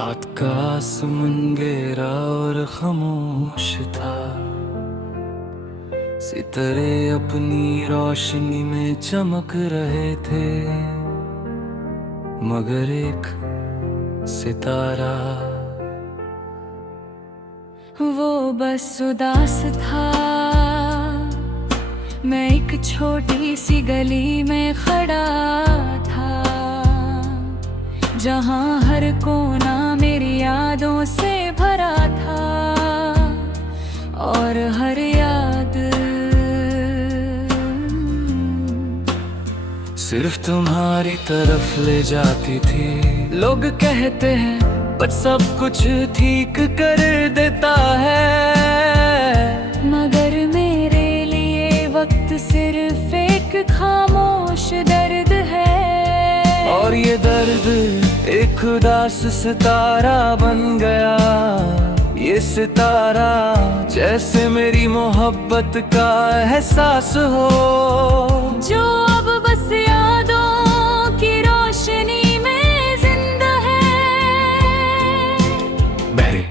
रात का आसमान गहरा और खामोश था। सितारे अपनी रोशनी में चमक रहे थे, मगर एक सितारा वो बस उदास था। मैं एक छोटी सी गली में खड़ा था, जहाँ हर कोना मेरी यादों से भरा था, और हर याद सिर्फ तुम्हारी तरफ ले जाती थी। लोग कहते हैं बस सब कुछ ठीक कर देता है, मगर मेरे लिए वक्त सिर्फ एक खामोश दर्द है। और ये दर्द एक उदास सितारा बन गया। ये सितारा जैसे मेरी मोहब्बत का एहसास हो, जो अब बस यादों की रोशनी में जिंदा है। मेरी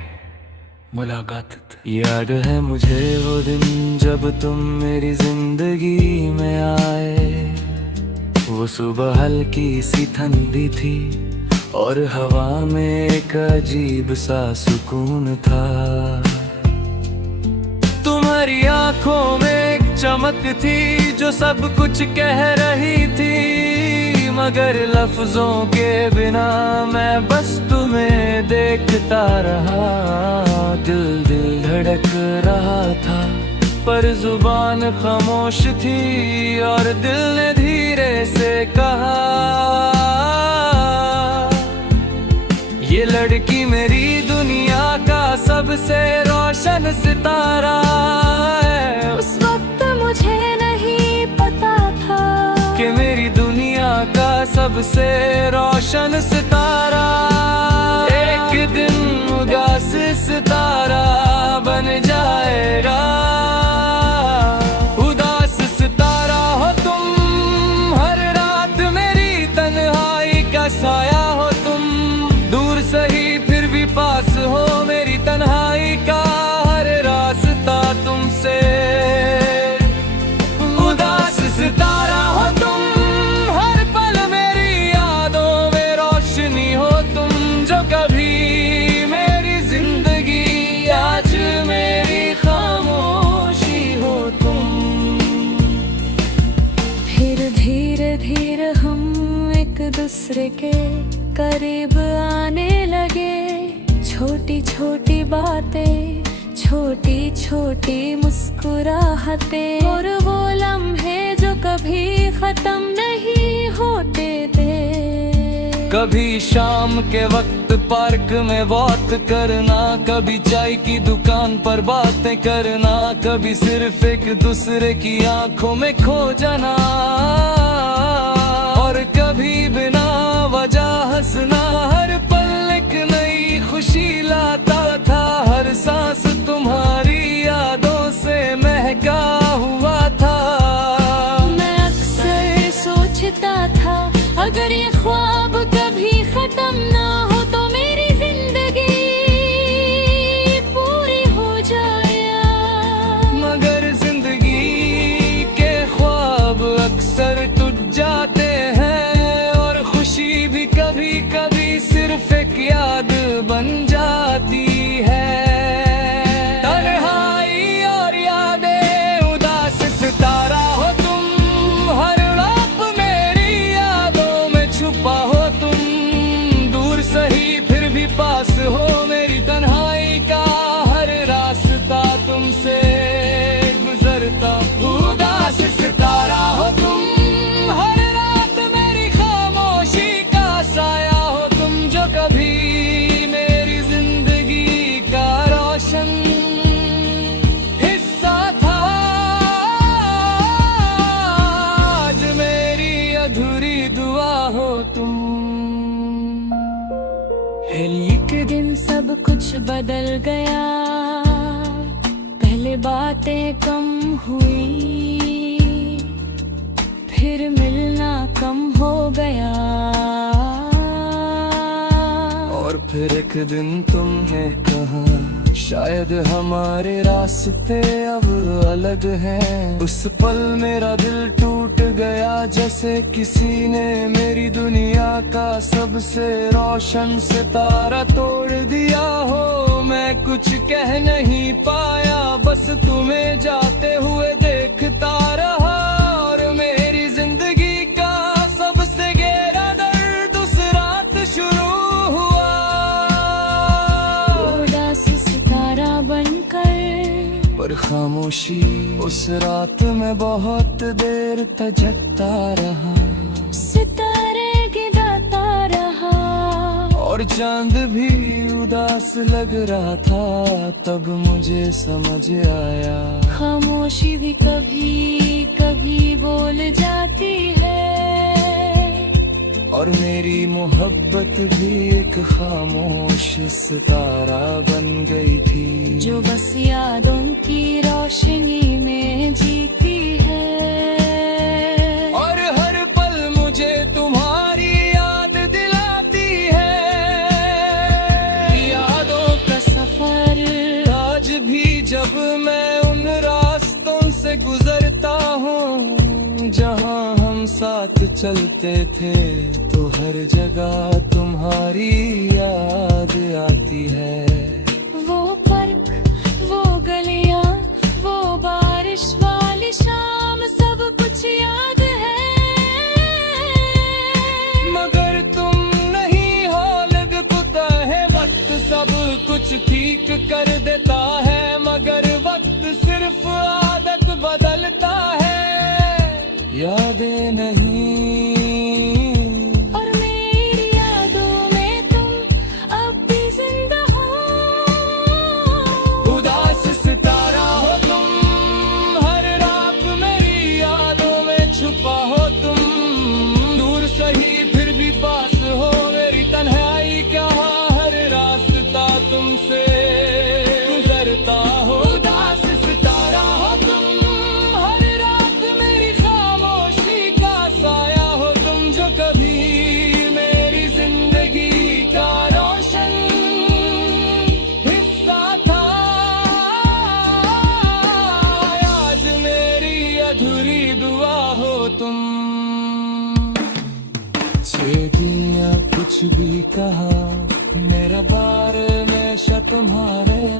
मुलाकात याद है मुझे वो दिन जब तुम मेरी जिंदगी में आए। वो सुबह हल्की सी ठंडी थी और हवा में एक अजीब सा सुकून था। तुम्हारी आंखों में एक चमक थी जो सब कुछ कह रही थी, मगर लफ्जों के बिना मैं बस तुम्हें देखता रहा। दिल दिल धड़क रहा था पर जुबान खामोश थी, और दिल ने धीरे से कहा, ये लड़की मेरी दुनिया का सबसे रोशन सितारा है। उस वक्त मुझे नहीं पता था कि मेरी दुनिया का सबसे रोशन सितारा एक दिन उदास सितारा बन जाएगा। उदास सितारा हो तुम, हर रात मेरी तन्हाई का साया हो तुम। दूर सही फिर भी पास हो, मेरी तन्हाई का हर रास्ता तुमसे। उदास सितारा हो तुम, हर पल मेरी यादों में रोशनी हो तुम। जो कभी मेरी जिंदगी आज मेरी खामोशी हो तुम। फिर धीरे धीरे हम एक दूसरे के करीब आने लगे। छोटी छोटी बातें, छोटी छोटी मुस्कुराहटें, और वो लम्हे जो कभी खत्म नहीं होते थे। कभी शाम के वक्त पार्क में बात करना, कभी चाय की दुकान पर बातें करना, कभी सिर्फ एक दूसरे की आंखों में खो जाना, और कभी बिना वजह हंसना। हर पल एक नई खुशी लाता था, हर सांस तुम्हारी यादों से महका हुआ था। मैं अक्सर सोचता था अगर ये ख्वाब कभी खत्म ना हो तो मेरी जिंदगी पूरी हो जाए। मगर जिंदगी के ख्वाब अक्सर टूट जाते हैं, और खुशी भी कभी कभी सिर्फ एक याद बन जाती है। तन्हाई और यादें, उदास सितारा हो तुम, हर रात मेरी यादों में छुपा हो तुम। दूर सही फिर भी पास हो, मेरी तन्हाई का हर रास्ता तुमसे गुजरता। उदास सितारा हो तुम, हर रात मेरी खामोशी का साया हो तुम। जो कभी मेरी जिंदगी का रोशन हिस्सा था, आज मेरी अधूरी दुआ हो तुम। एक दिन सब कुछ बदल गया। पहले बातें कम हुई, फिर मिलना कम हो गया। फिर एक दिन तुमने कहा शायद हमारे रास्ते अब अलग हैं। उस पल मेरा दिल टूट गया जैसे किसी ने मेरी दुनिया का सबसे रोशन सितारा तोड़ दिया हो। मैं कुछ कह नहीं पाया, बस तुम्हें जाते हुए देखता रहा। और मेरी जिंदगी का सबसे गहरा दर्द उस रात शुरू हुआ। उदास सितारा बनकर, पर खामोशी उस रात में बहुत देर तक जगता रहा। सितारे गिराता रहा। और चांद भी उदास लग रहा था। तब मुझे समझ आया, खामोशी भी कभी कभी बोल जाती है। और मेरी मोहब्बत भी एक खामोश सितारा बन गई थी, जो बस यादों की रोशनी में जीती है। और हर पल मुझे तुम्हारी याद दिलाती है। यादों का सफर आज भी जब मैं उन रास्तों से गुजरता हूँ जहाँ हम साथ चलते थे, तो हर जगह तुम्हारी याद आती है। वो पार्क, वो गलियां, वो बारिश वाली शाम, सब कुछ याद है। मगर तुम नहीं हो, लगता है वक्त सब कुछ ठीक कर देता है। मगर वक्त सिर्फ आदत बदलता है, यादें नहीं। और मेरी यादों में तुम अब भी जिंदा हो। उदास सितारा हो तुम, हर रात मेरी यादों में छुपा हो तुम। दूर सही फिर भी पास हो, मेरी तन्हाई का हर रास्ता तुमसे गुजरता हो। उदास सितारा हो तुम, हर रात मेरी खामोशी का साया हो तुम। जो कभी मेरी जिंदगी का रोशन हिस्सा था, आज मेरी अधूरी दुआ हो तुम। छेदियाँ कुछ भी कहा, मेरा बार हमेशा तुम्हारे